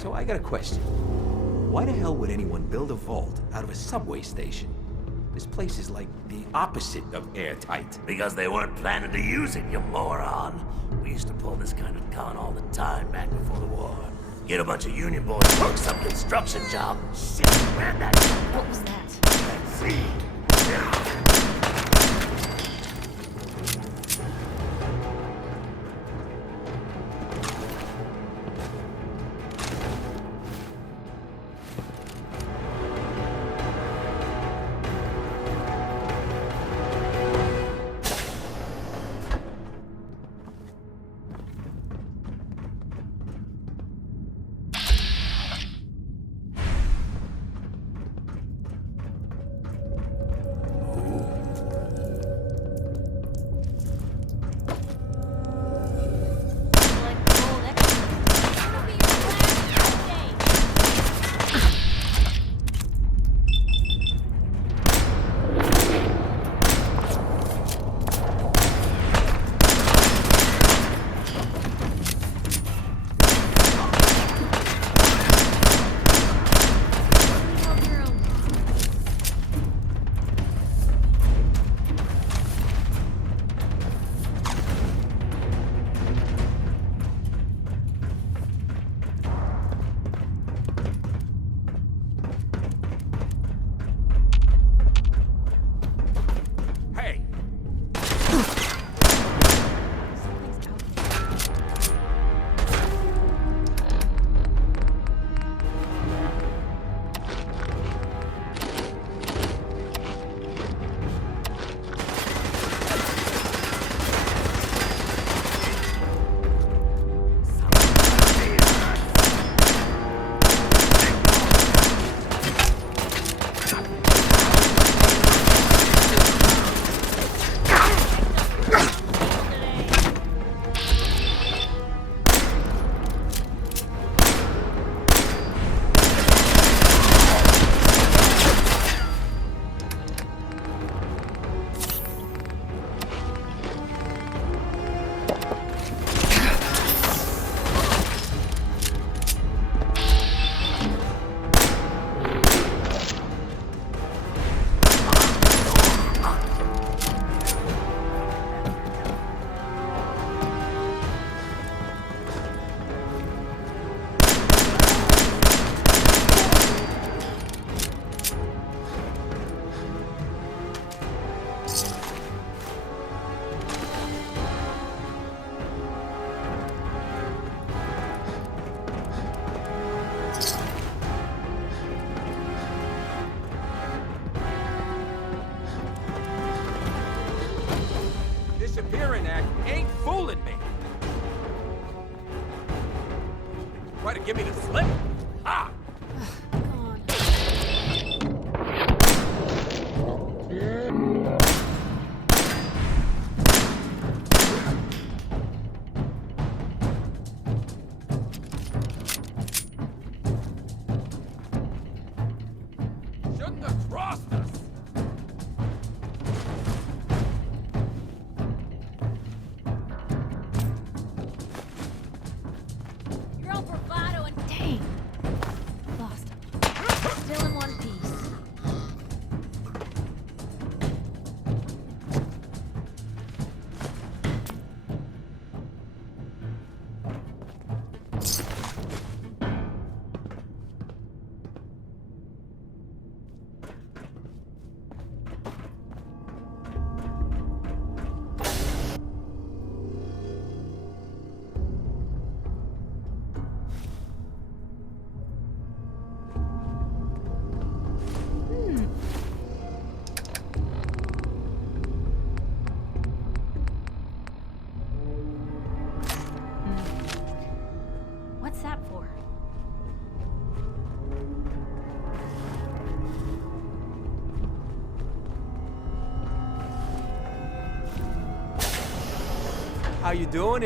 So I got a question. Why the hell would anyone build a vault out of a subway station? This place is like the opposite of airtight. Because they weren't planning to use it, you moron. We used to pull this kind of con all the time back before the war. Get a bunch of union boys, work some construction job. Shit, where'd that... What was that? Let's see. Disappearing act ain't fooling me. Try to give me the slip? Ah! Shouldn't have crossed us. You're all bravado and dang. Lost him. Still in one piece. What's that for? How you doing?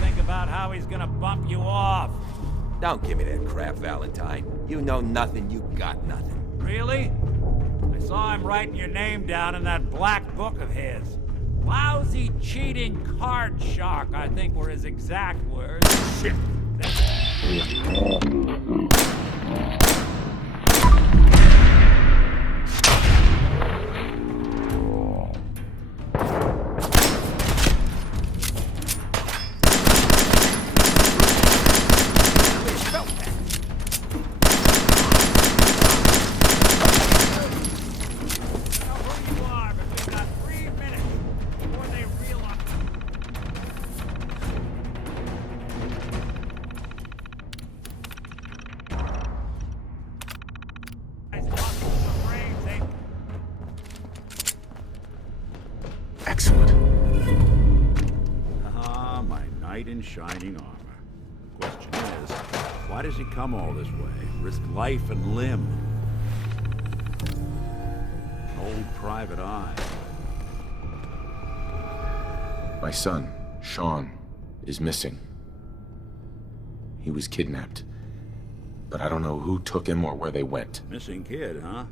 Think about how he's gonna bump you off. Don't give me that crap, Valentine. You know nothing, you got nothing. Really? I saw him writing your name down in that black book of his. Lousy, cheating card shark, I think were his exact words. Shit! Excellent. Ah, my knight in shining armor. The question is, why does he come all this way? Risk life and limb? An old private eye. My son, Sean, is missing. He was kidnapped. But I don't know who took him or where they went. Missing kid, huh?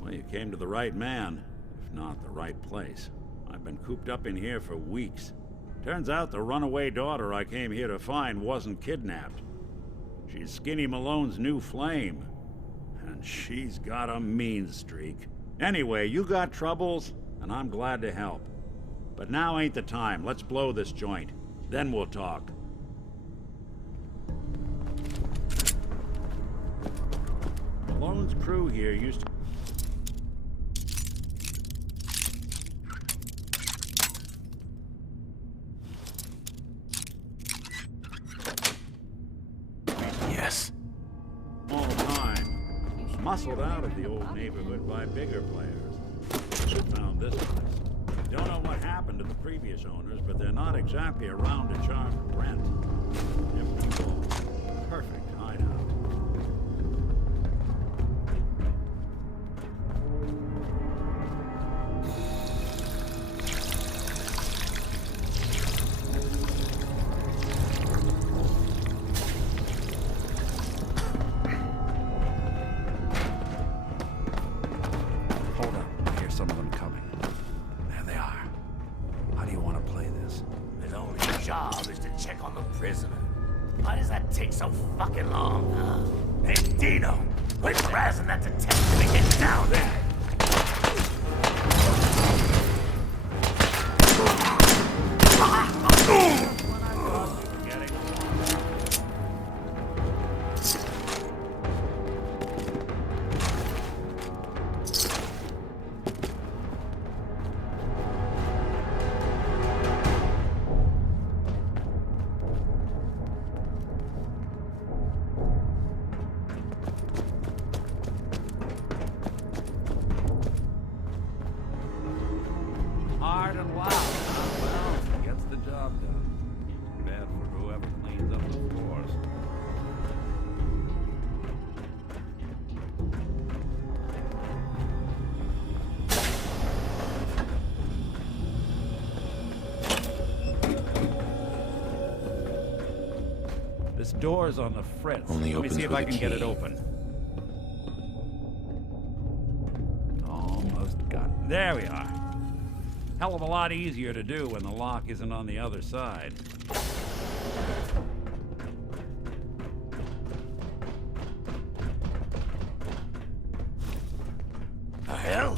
Well, you came to the right man, if not the right place. I've been cooped up in here for weeks. Turns out the runaway daughter I came here to find wasn't kidnapped. She's Skinny Malone's new flame. And she's got a mean streak. Anyway, you got troubles, and I'm glad to help. But now ain't the time. Let's blow this joint. Then we'll talk. Malone's crew here used to... Yes. all time. Muscled out of the old neighborhood by bigger players. Found this place. Don't know what happened to the previous owners, but they're not exactly around to charge rent. Empty walls. Perfect hideout. Hold up. I hear some of them coming. There they are. How do you want to play this? His only job is to check on the prisoner. Why does that take so fucking long, huh? Hey, Dino, quit harassing that detective and get down there! Hard and loud. Well, gets the job done. Bad for whoever cleans up the floors. This door's on the fritz. Only Let me opens see if with I a can get key. it open. Almost got. There we are. Hell of a lot easier to do when the lock isn't on the other side. The hell?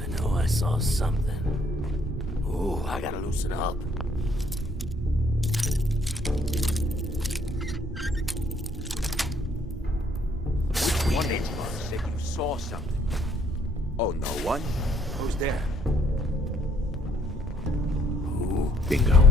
I know I saw something. Ooh, I gotta loosen up. One bitch said you saw something. Oh, no one? Who's there? Ooh. Bingo.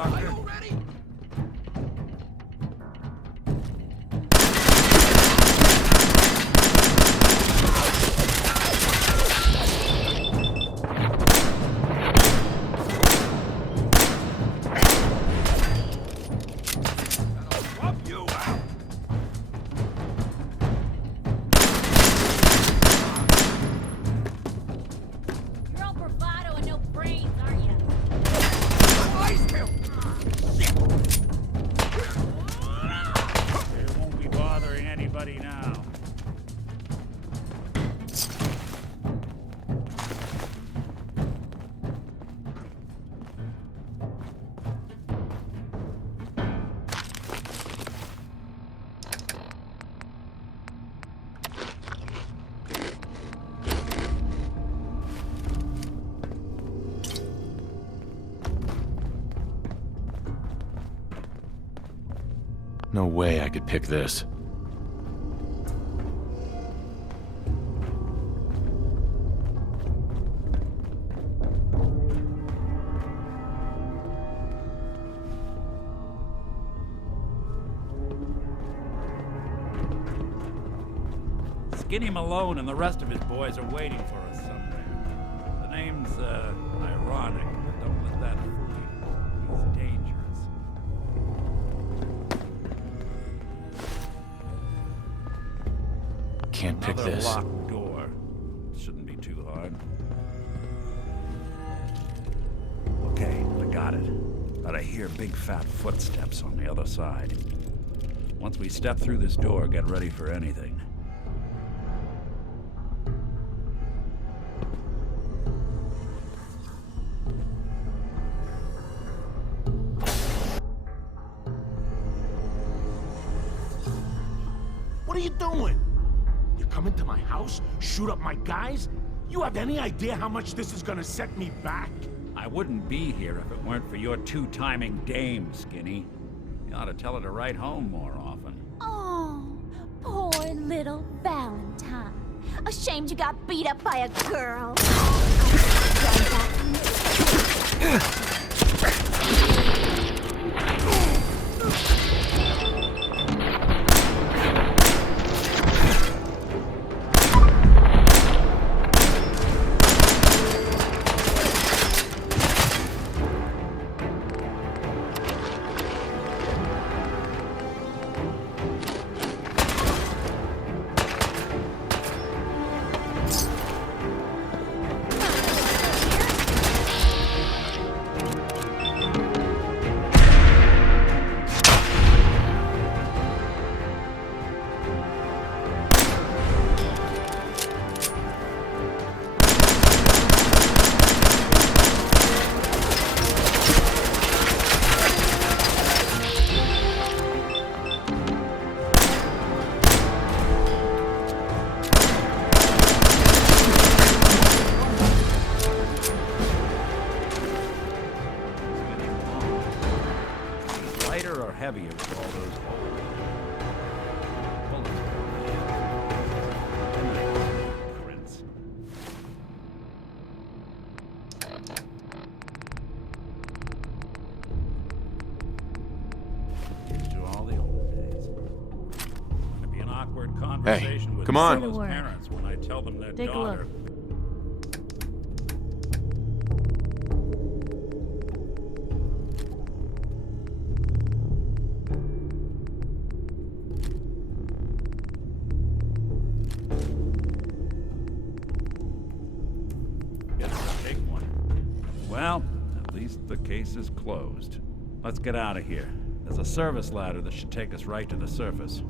instructor. You're all bravado and no brains, aren't you? It won't be bothering anybody now. No way I could pick this. Skinny Malone and the rest of his boys are waiting for us somewhere. The name's, ironic, but don't let that fool you. He's dangerous. Can't pick Another this. locked door. Shouldn't be too hard. Okay, I got it. But I hear big fat footsteps on the other side. Once we step through this door, get ready for anything. What are you doing? You come into my house, shoot up my guys? You have any idea how much this is gonna set me back? I wouldn't be here if it weren't for your two-timing dame, Skinny. You ought to tell her to write home more often. Oh, poor little Valentine. Ashamed you got beat up by a girl. Lighter or heavier with all those holes? Bullets. Prince. To all the old days. Gonna be an awkward conversation with come on. Stella's parents when I tell them their Take a daughter. look. It's a big one. Well, at least the case is closed. Let's get out of here. There's a service ladder that should take us right to the surface.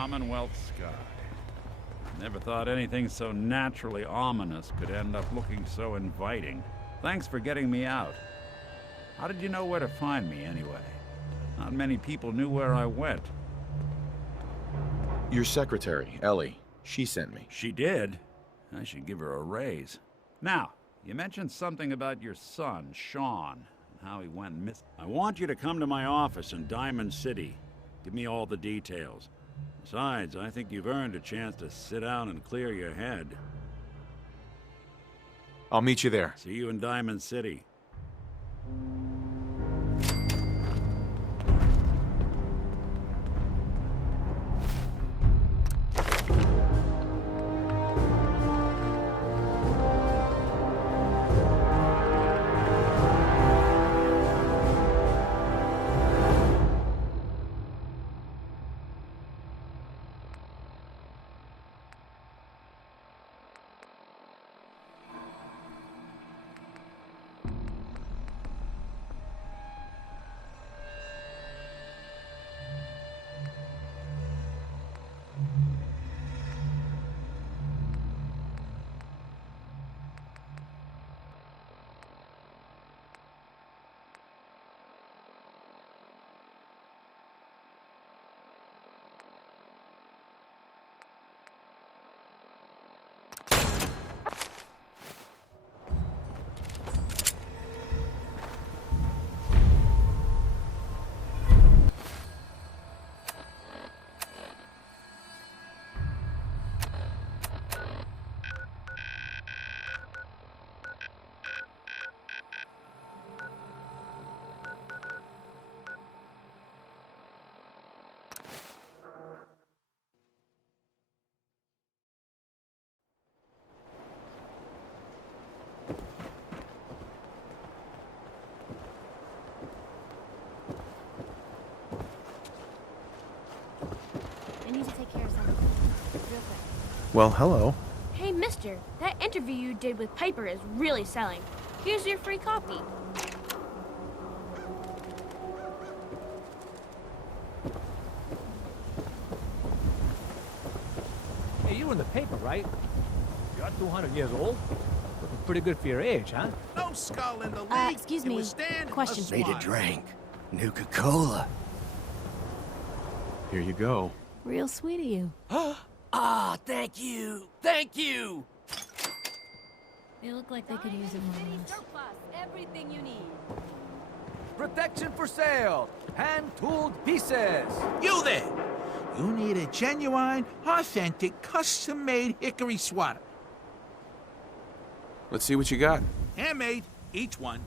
Commonwealth sky. Never thought anything so naturally ominous could end up looking so inviting. Thanks for getting me out. How did you know where to find me, anyway? Not many people knew where I went. Your secretary, Ellie, she sent me. She did? I should give her a raise. Now, you mentioned something about your son, Sean, and how he went missing. I want you to come to my office in Diamond City. Give me all the details. Besides, I think you've earned a chance to sit down and clear your head. I'll meet you there. See you in Diamond City. I need to take care of something. Real quick. Well, hello. Hey, mister, that interview you did with Piper is really selling. Here's your free copy. Hey, you were in the paper, right? You're 200 years old? Looking pretty good for your age, huh? No skull in the league. Excuse It me. would stand Question, a please. Need a drink. Nuka-Cola. Here you go. Real sweet of you. Ah, thank you. Thank you. They look like they could use it more than us. Everything you need. Protection for sale. Hand-tooled pieces. You there! You need a genuine, authentic, custom-made hickory swatter. Let's see what you got. Handmade, each one.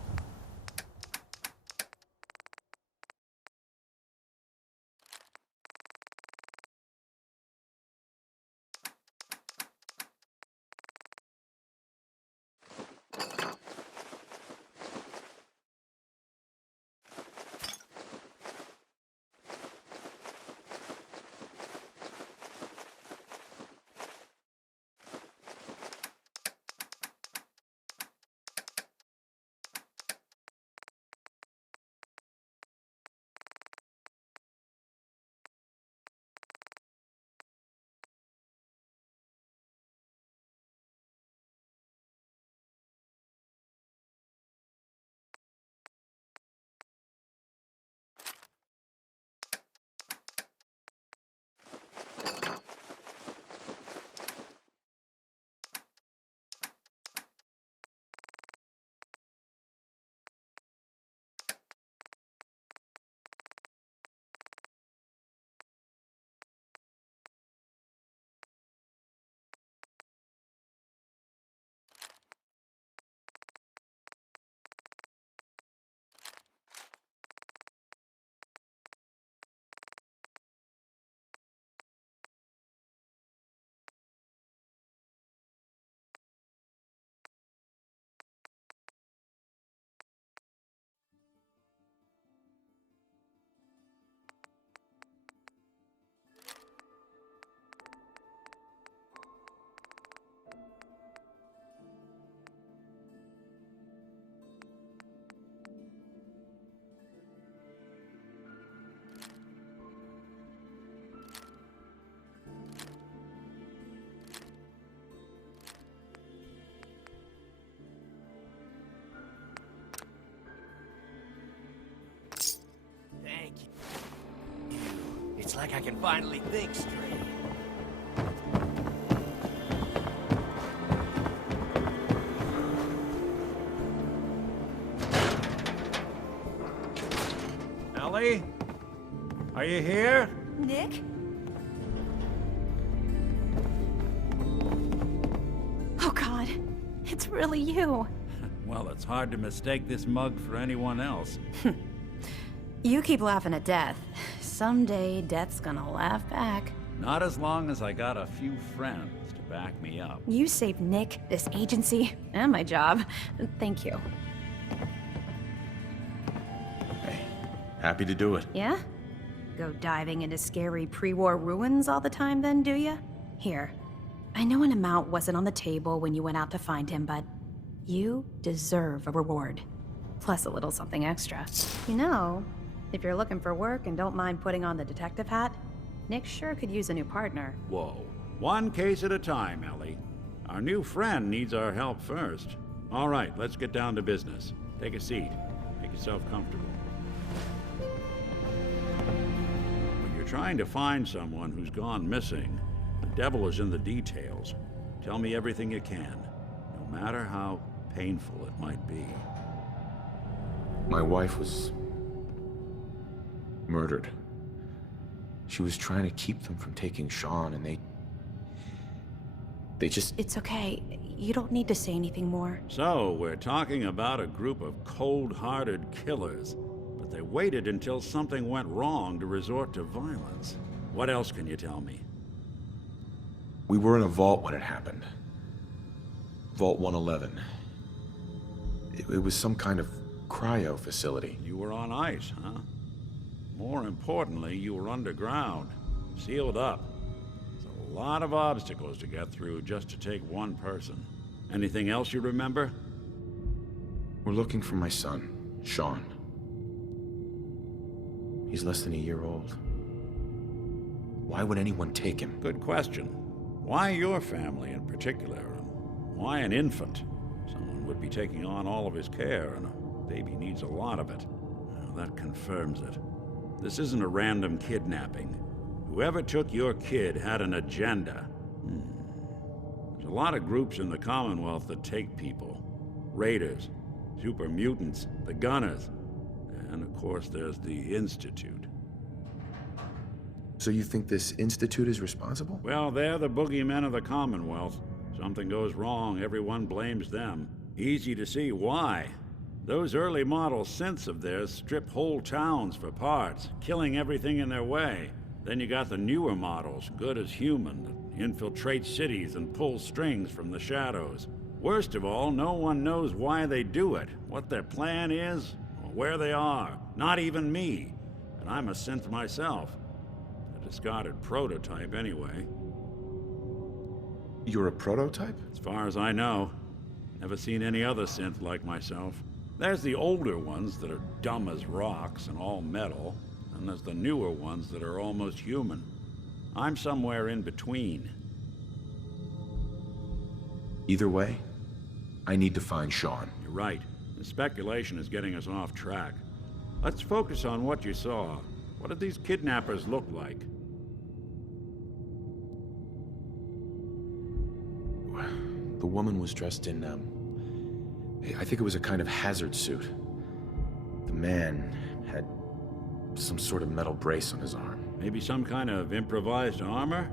Looks like I can finally think straight. Ellie? Are you here? Nick? Oh, God. It's really you. Well, it's hard to mistake this mug for anyone else. You keep laughing at death. Someday, death's gonna laugh back. Not as long as I got a few friends to back me up. You saved Nick, this agency, and my job. Thank you. Hey, happy to do it. Yeah? Go diving into scary pre-war ruins all the time then, do ya? Here. I know an amount wasn't on the table when you went out to find him, but you deserve a reward. Plus a little something extra. You know, if you're looking for work and don't mind putting on the detective hat, Nick sure could use a new partner. Whoa. One case at a time, Ellie. Our new friend needs our help first. All right, let's get down to business. Take a seat. Make yourself comfortable. When you're trying to find someone who's gone missing, the devil is in the details. Tell me everything you can, no matter how painful it might be. My wife was murdered. She was trying to keep them from taking Sean, and they just... It's okay. You don't need to say anything more. So, we're talking about a group of cold-hearted killers, but they waited until something went wrong to resort to violence. What else can you tell me? We were in a vault when it happened. Vault 111. It was some kind of cryo facility. You were on ice, huh? More importantly, you were underground, sealed up. There's a lot of obstacles to get through just to take one person. Anything else you remember? We're looking for my son, Sean. He's less than a year old. Why would anyone take him? Good question. Why your family in particular? And why an infant? Someone would be taking on all of his care, and a baby needs a lot of it. Well, that confirms it. This isn't a random kidnapping. Whoever took your kid had an agenda. There's a lot of groups in the Commonwealth that take people. Raiders, super mutants, the Gunners, and of course there's the Institute. So you think this Institute is responsible? Well, they're the boogeymen of the Commonwealth. Something goes wrong, everyone blames them. Easy to see why. Those early model synths of theirs strip whole towns for parts, killing everything in their way. Then you got the newer models, good as human, that infiltrate cities and pull strings from the shadows. Worst of all, no one knows why they do it, what their plan is, or where they are. Not even me. And I'm a synth myself. A discarded prototype anyway. You're a prototype? As far as I know. Never seen any other synth like myself. There's the older ones that are dumb as rocks and all metal, and there's the newer ones that are almost human. I'm somewhere in between. Either way, I need to find Sean. You're right. The speculation is getting us off track. Let's focus on what you saw. What did these kidnappers look like? The woman was dressed in, I think it was a kind of hazard suit. The man had some sort of metal brace on his arm. Maybe some kind of improvised armor?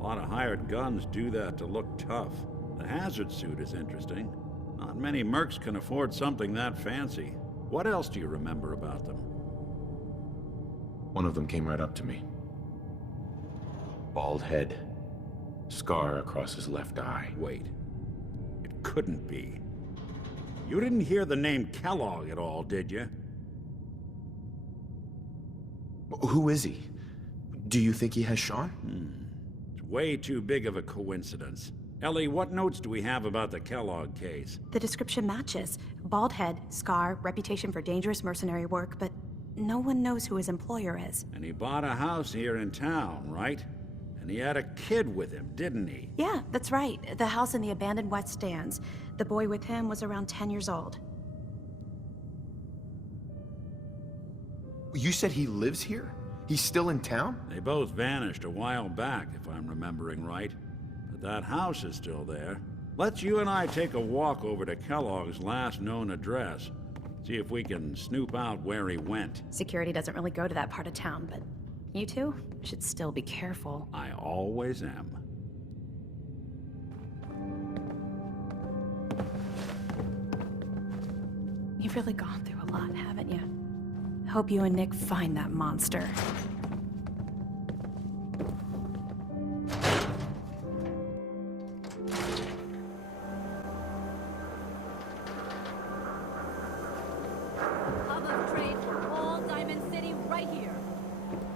A lot of hired guns do that to look tough. The hazard suit is interesting. Not many mercs can afford something that fancy. What else do you remember about them? One of them came right up to me. Bald head. Scar across his left eye. Wait. It couldn't be. You didn't hear the name Kellogg at all, did you? Who is he? Do you think he has Sean? It's way too big of a coincidence. Ellie, what notes do we have about the Kellogg case? The description matches. Bald head, scar, reputation for dangerous mercenary work, but no one knows who his employer is. And he bought a house here in town, right? And he had a kid with him, didn't he? Yeah, that's right. The house in the abandoned West Stands. The boy with him was around 10 years old. You said he lives here? He's still in town? They both vanished a while back, if I'm remembering right. But that house is still there. Let's you and I take a walk over to Kellogg's last known address. See if we can snoop out where he went. Security doesn't really go to that part of town, but you two should still be careful. I always am. You've really gone through a lot, haven't you? Hope you and Nick find that monster. Hub of trade for all Diamond City right here.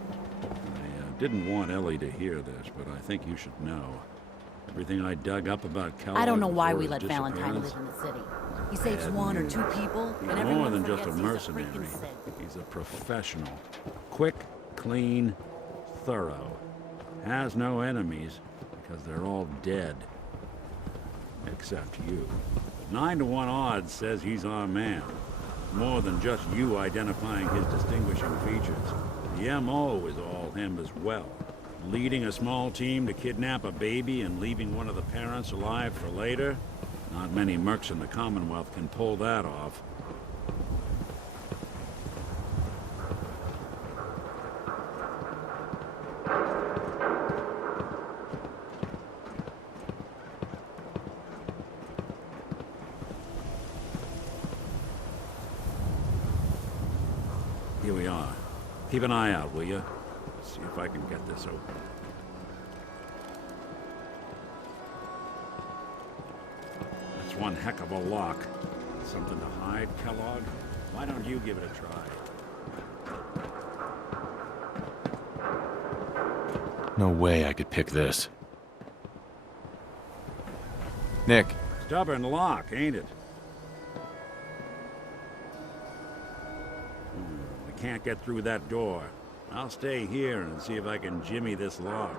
I didn't want Ellie to hear this, but I think you should know. Everything I dug up about Kellogg I don't know why before we his let Valentine live disappearance, in the city. He saves one or two people, he's and more everyone than just a forgets mercenary. he's a freaking Sith. He's a professional. Quick, clean, thorough. Has no enemies because they're all dead. Except you. 9 to 1 odds says he's our man. More than just you identifying his distinguishing features. The MO is all him as well. Leading a small team to kidnap a baby and leaving one of the parents alive for later? Not many mercs in the Commonwealth can pull that off. Here we are. Keep an eye out, will you? See if I can get this open. That's one heck of a lock. Something to hide, Kellogg? Why don't you give it a try? No way I could pick this. Nick. Stubborn lock, ain't it? We can't get through that door. I'll stay here and see if I can jimmy this lock.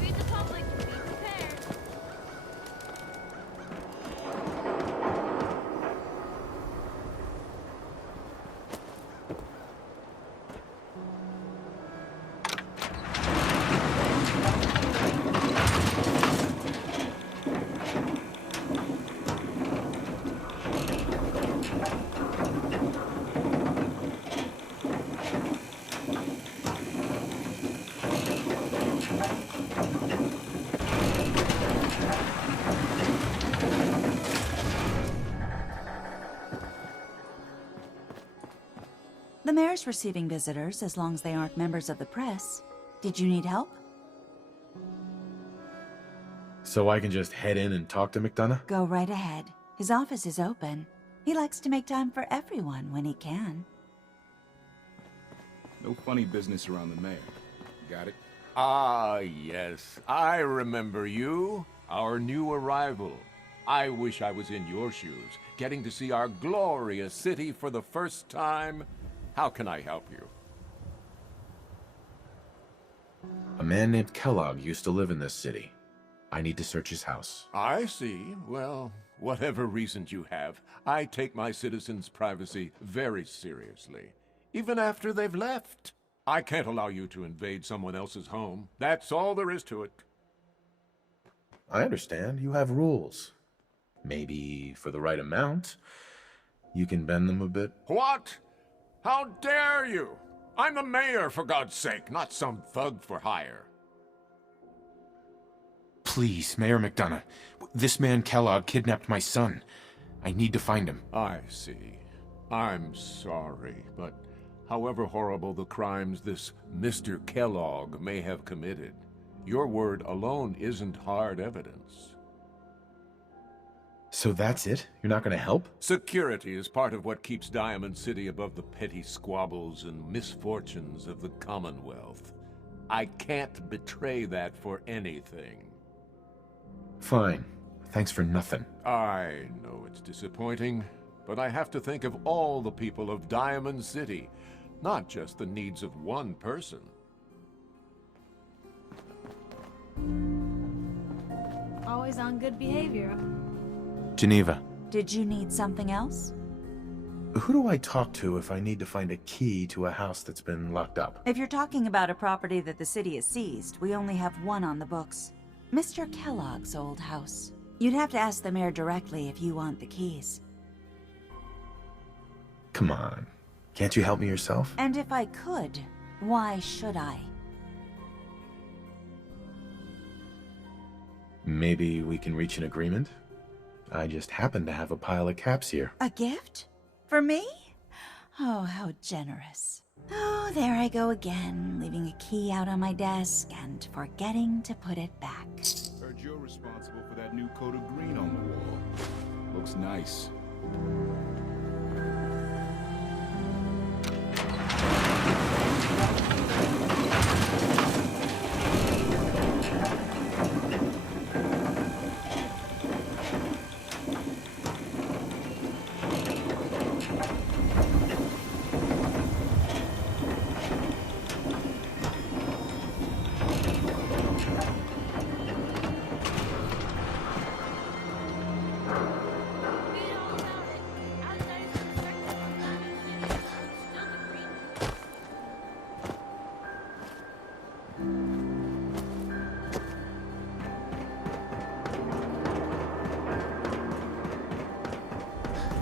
Read the public, be prepared. The mayor's receiving visitors as long as they aren't members of the press. Did you need help? So I can just head in and talk to McDonough? Go right ahead. His office is open. He likes to make time for everyone when he can. No funny business around the mayor. Got it? Ah, yes. I remember you. Our new arrival. I wish I was in your shoes, getting to see our glorious city for the first time. How can I help you? A man named Kellogg used to live in this city. I need to search his house. I see. Well, whatever reasons you have, I take my citizens' privacy very seriously. Even after they've left. I can't allow you to invade someone else's home. That's all there is to it. I understand. You have rules. Maybe for the right amount, you can bend them a bit. What? How dare you? I'm the mayor, for God's sake, not some thug for hire. Please, Mayor McDonough. This man Kellogg kidnapped my son. I need to find him. I see. I'm sorry, but however horrible the crimes this Mr. Kellogg may have committed, your word alone isn't hard evidence. So that's it? You're not going to help? Security is part of what keeps Diamond City above the petty squabbles and misfortunes of the Commonwealth. I can't betray that for anything. Fine. Thanks for nothing. I know it's disappointing, but I have to think of all the people of Diamond City, not just the needs of one person. Always on good behavior. Geneva, Did you need something else? who do I talk to if I need to find a key to a house that's been locked up? If you're talking about a property that the city has seized, we only have one on the books. Mr. Kellogg's old house. You'd have to ask the mayor directly if you want the keys. Come on. Can't you help me yourself? And if I could, why should I? Maybe we can reach an agreement? I just happen to have a pile of caps here. A gift? For me? Oh, how generous. Oh, there I go again, leaving a key out on my desk and forgetting to put it back. Heard you're responsible for that new coat of green on the wall. Looks nice.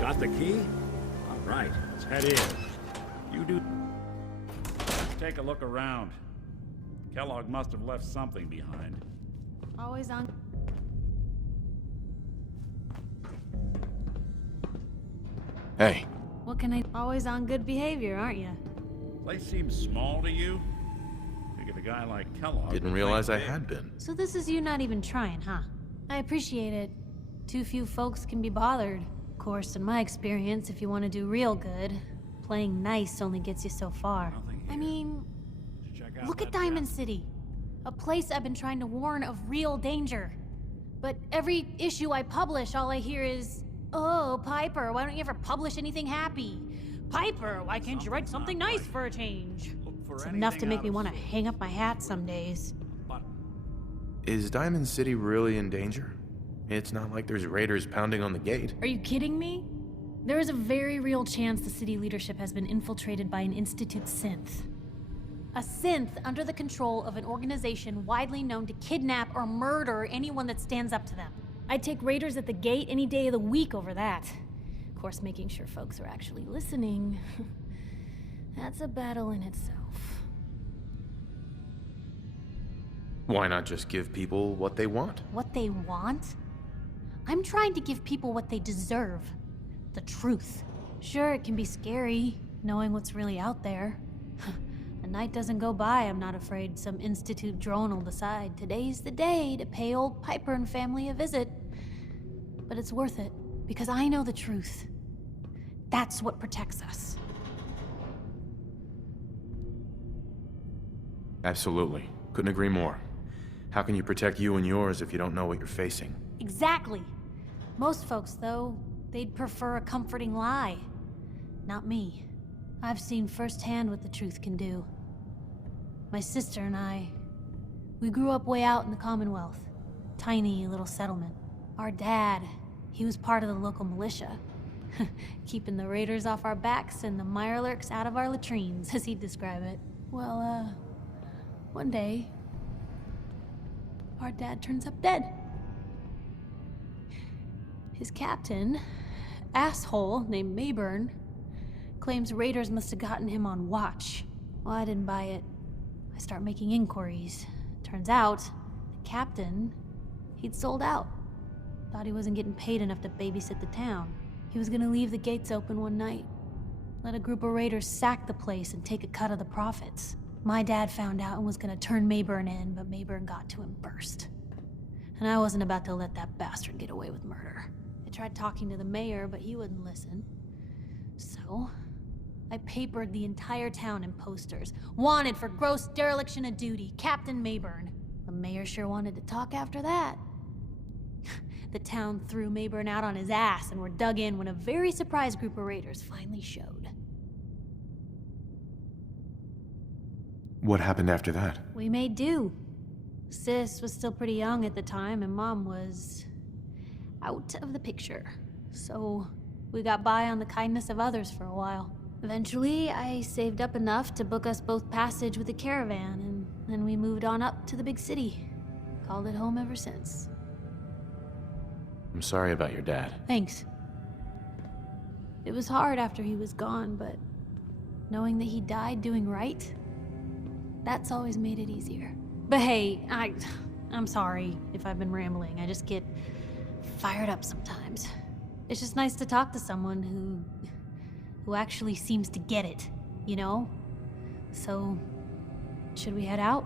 Got the key? All right, let's head in. You do... Let's take a look around. Kellogg must have left something behind. Always on. Hey, What can I? Always on good behavior, aren't you? Place seems small to you? Figured a guy like Kellogg... didn't would realize I think big. had been. So this is you not even trying, huh? I appreciate it. Too few folks can be bothered. Of course, in my experience, if you want to do real good, playing nice only gets you so far. Nothing I here. mean, Check out look at that Diamond map. City. A place I've been trying to warn of real danger. But every issue I publish, all I hear is, "Oh, Piper, why don't you ever publish anything happy? Piper, why can't you write something nice for a change?" Look for It's enough to anything make out me of want to sight. hang up my hat some days. But Is Diamond City really in danger? It's not like there's raiders pounding on the gate. Are you kidding me? There is a very real chance the city leadership has been infiltrated by an Institute synth. A synth under the control of an organization widely known to kidnap or murder anyone that stands up to them. I'd take raiders at the gate any day of the week over that. Of course, making sure folks are actually listening. That's a battle in itself. Why not just give people what they want? What they want? I'm trying to give people what they deserve. The truth. Sure, it can be scary, knowing what's really out there. A night doesn't go by, I'm not afraid some Institute drone will decide today's the day to pay old Piper and family a visit. But it's worth it, because I know the truth. That's what protects us. Absolutely. Couldn't agree more. How can you protect you and yours if you don't know what you're facing? Exactly. Most folks, though, they'd prefer a comforting lie. Not me. I've seen firsthand what the truth can do. My sister and I, we grew up way out in the Commonwealth. Tiny little settlement. Our dad, he was part of the local militia. Keeping the raiders off our backs and the mirelurks out of our latrines, as he'd describe it. Well, one day, our dad turns up dead. His captain, asshole named Mayburn, claims raiders must have gotten him on watch. Well, I didn't buy it. I start making inquiries. Turns out, the captain, he'd sold out. Thought he wasn't getting paid enough to babysit the town. He was gonna leave the gates open one night. Let a group of raiders sack the place and take a cut of the profits. My dad found out and was gonna turn Mayburn in, but Mayburn got to him first. And I wasn't about to let that bastard get away with murder. I tried talking to the mayor, but he wouldn't listen. So, I papered the entire town in posters. Wanted for gross dereliction of duty, Captain Mayburn. The mayor sure wanted to talk after that. The town threw Mayburn out on his ass and were dug in when a very surprised group of raiders finally showed. What happened after that? We made do. Sis was still pretty young at the time, and Mom was out of the picture. So we got by on the kindness of others for a while. Eventually, I saved up enough to book us both passage with a caravan, and then we moved on up to the big city. Called it home ever since. I'm sorry about your dad. Thanks. It was hard after he was gone, but knowing that he died doing right, that's always made it easier. But hey, I'm sorry if I've been rambling. I just get fired up sometimes. It's just nice to talk to someone who actually seems to get it, you know? So, should we head out?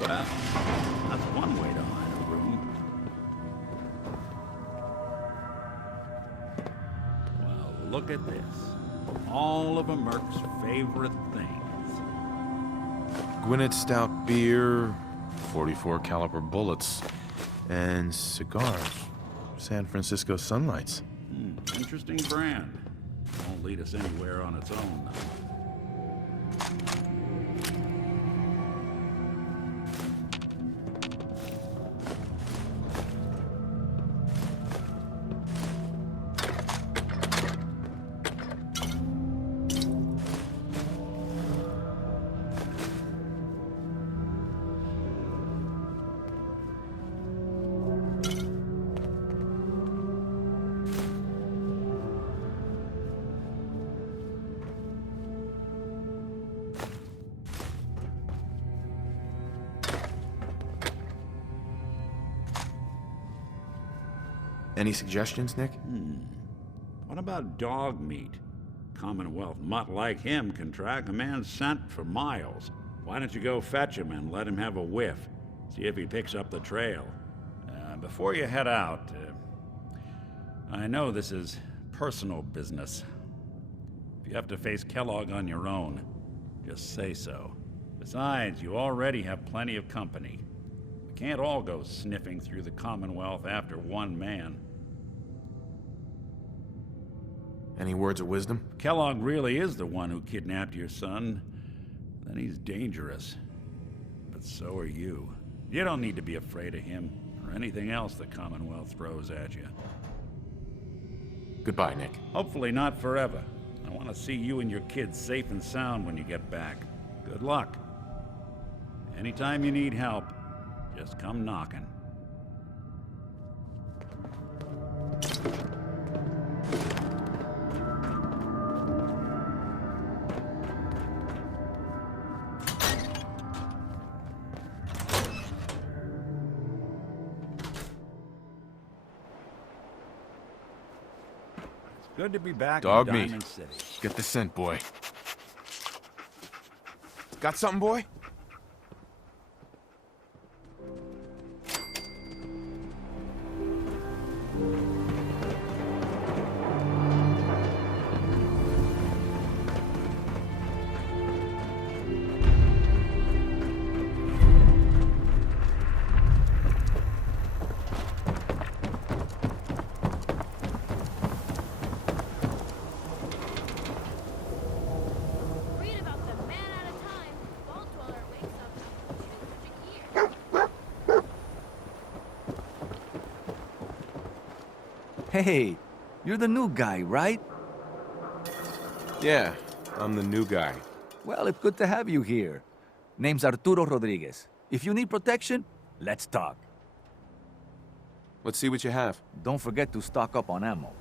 Well, that's one way to hide a room. Well, look at this. All of a Merc's favorite things. Gwinnett stout beer, 44 caliber bullets, and cigars. San Francisco Sunlights. Interesting brand. Won't lead us anywhere on its own, though. Any suggestions, Nick? What about dog meat? Commonwealth mutt like him can track a man's scent for miles. Why don't you go fetch him and let him have a whiff? See if he picks up the trail. Before you head out, I know this is personal business. If you have to face Kellogg on your own, just say so. Besides, you already have plenty of company. We can't all go sniffing through the Commonwealth after one man. Any words of wisdom? Kellogg really is the one who kidnapped your son. Then he's dangerous. But so are you. You don't need to be afraid of him, or anything else the Commonwealth throws at you. Goodbye, Nick. Hopefully not forever. I want to see you and your kids safe and sound when you get back. Good luck. Anytime you need help, just come knocking. Good to be back Dog in meat. Diamond City. Get the scent, boy. Got something, boy? Hey, you're the new guy, right? Yeah, I'm the new guy. Well, it's good to have you here. Name's Arturo Rodriguez. If you need protection, let's talk. Let's see what you have. Don't forget to stock up on ammo.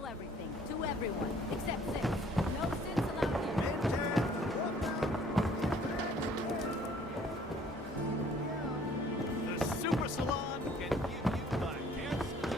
Tell everything to everyone except Sis. No sins allowed here. The Super Salon can give you the hairstyle.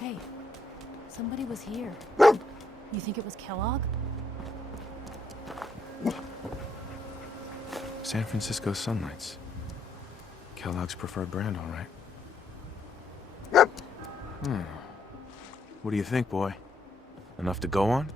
Hey, somebody was here. You think it was Kellogg? San Francisco Sunlights. Kellogg's preferred brand, all right. What do you think, boy? Enough to go on?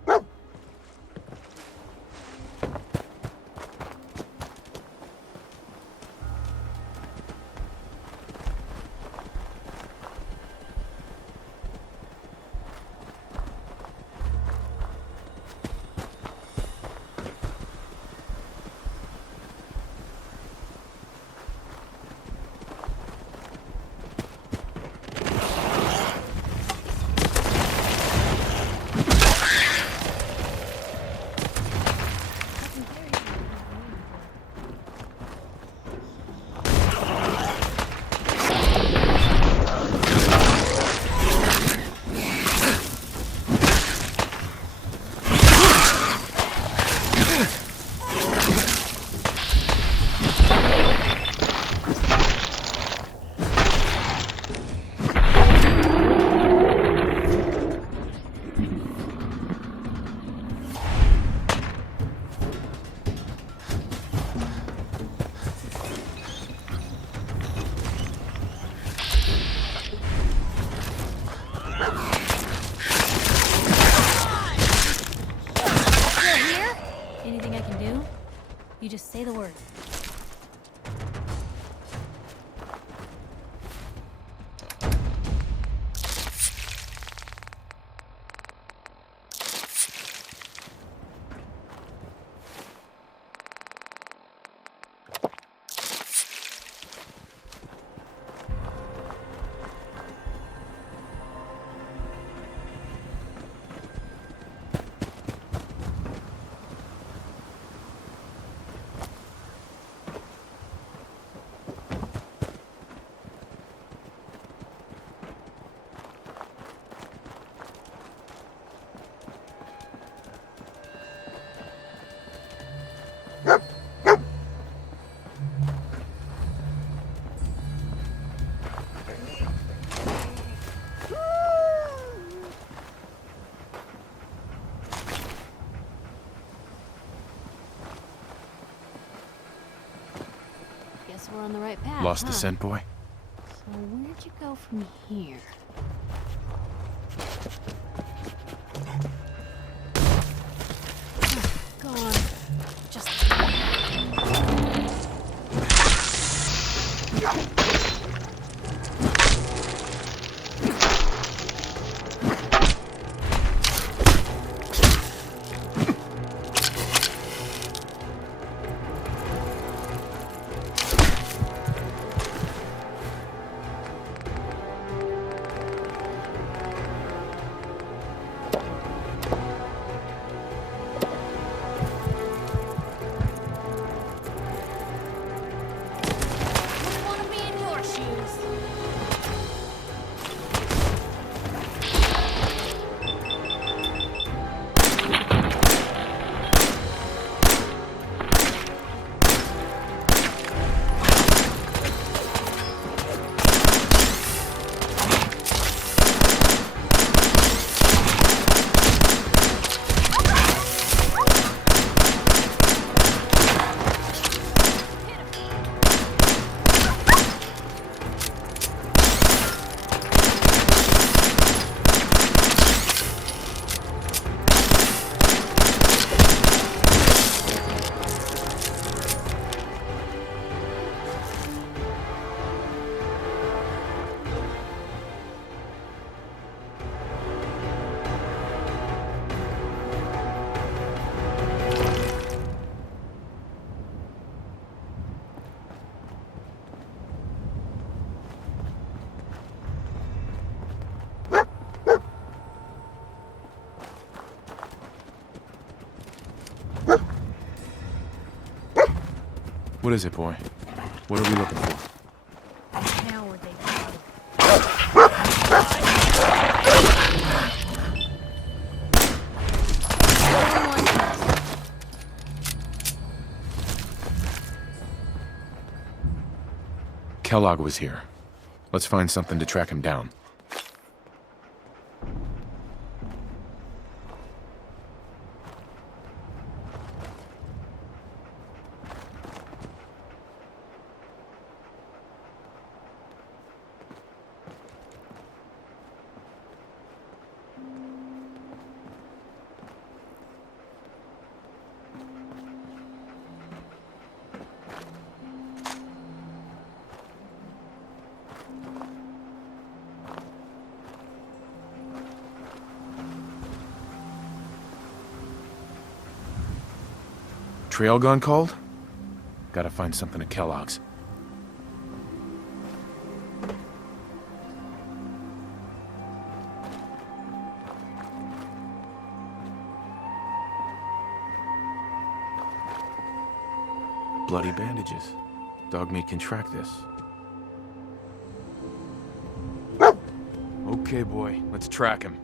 You just say the word. Guess we're on the right path. Lost the scent, boy? So where'd you go from here? Go on. Just... What is it, boy? What are we looking for? Now where'd they go? Kellogg was here. Let's find something to track him down. Trail gun called? Gotta find something at Kellogg's. Bloody bandages. Dogmeat can track this. Okay, boy, let's track him.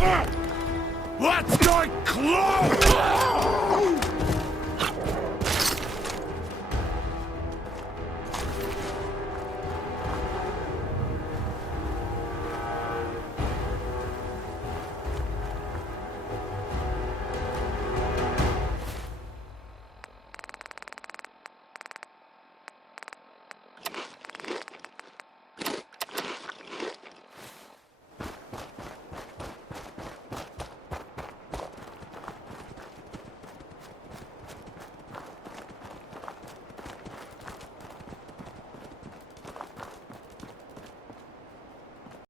Let's go close!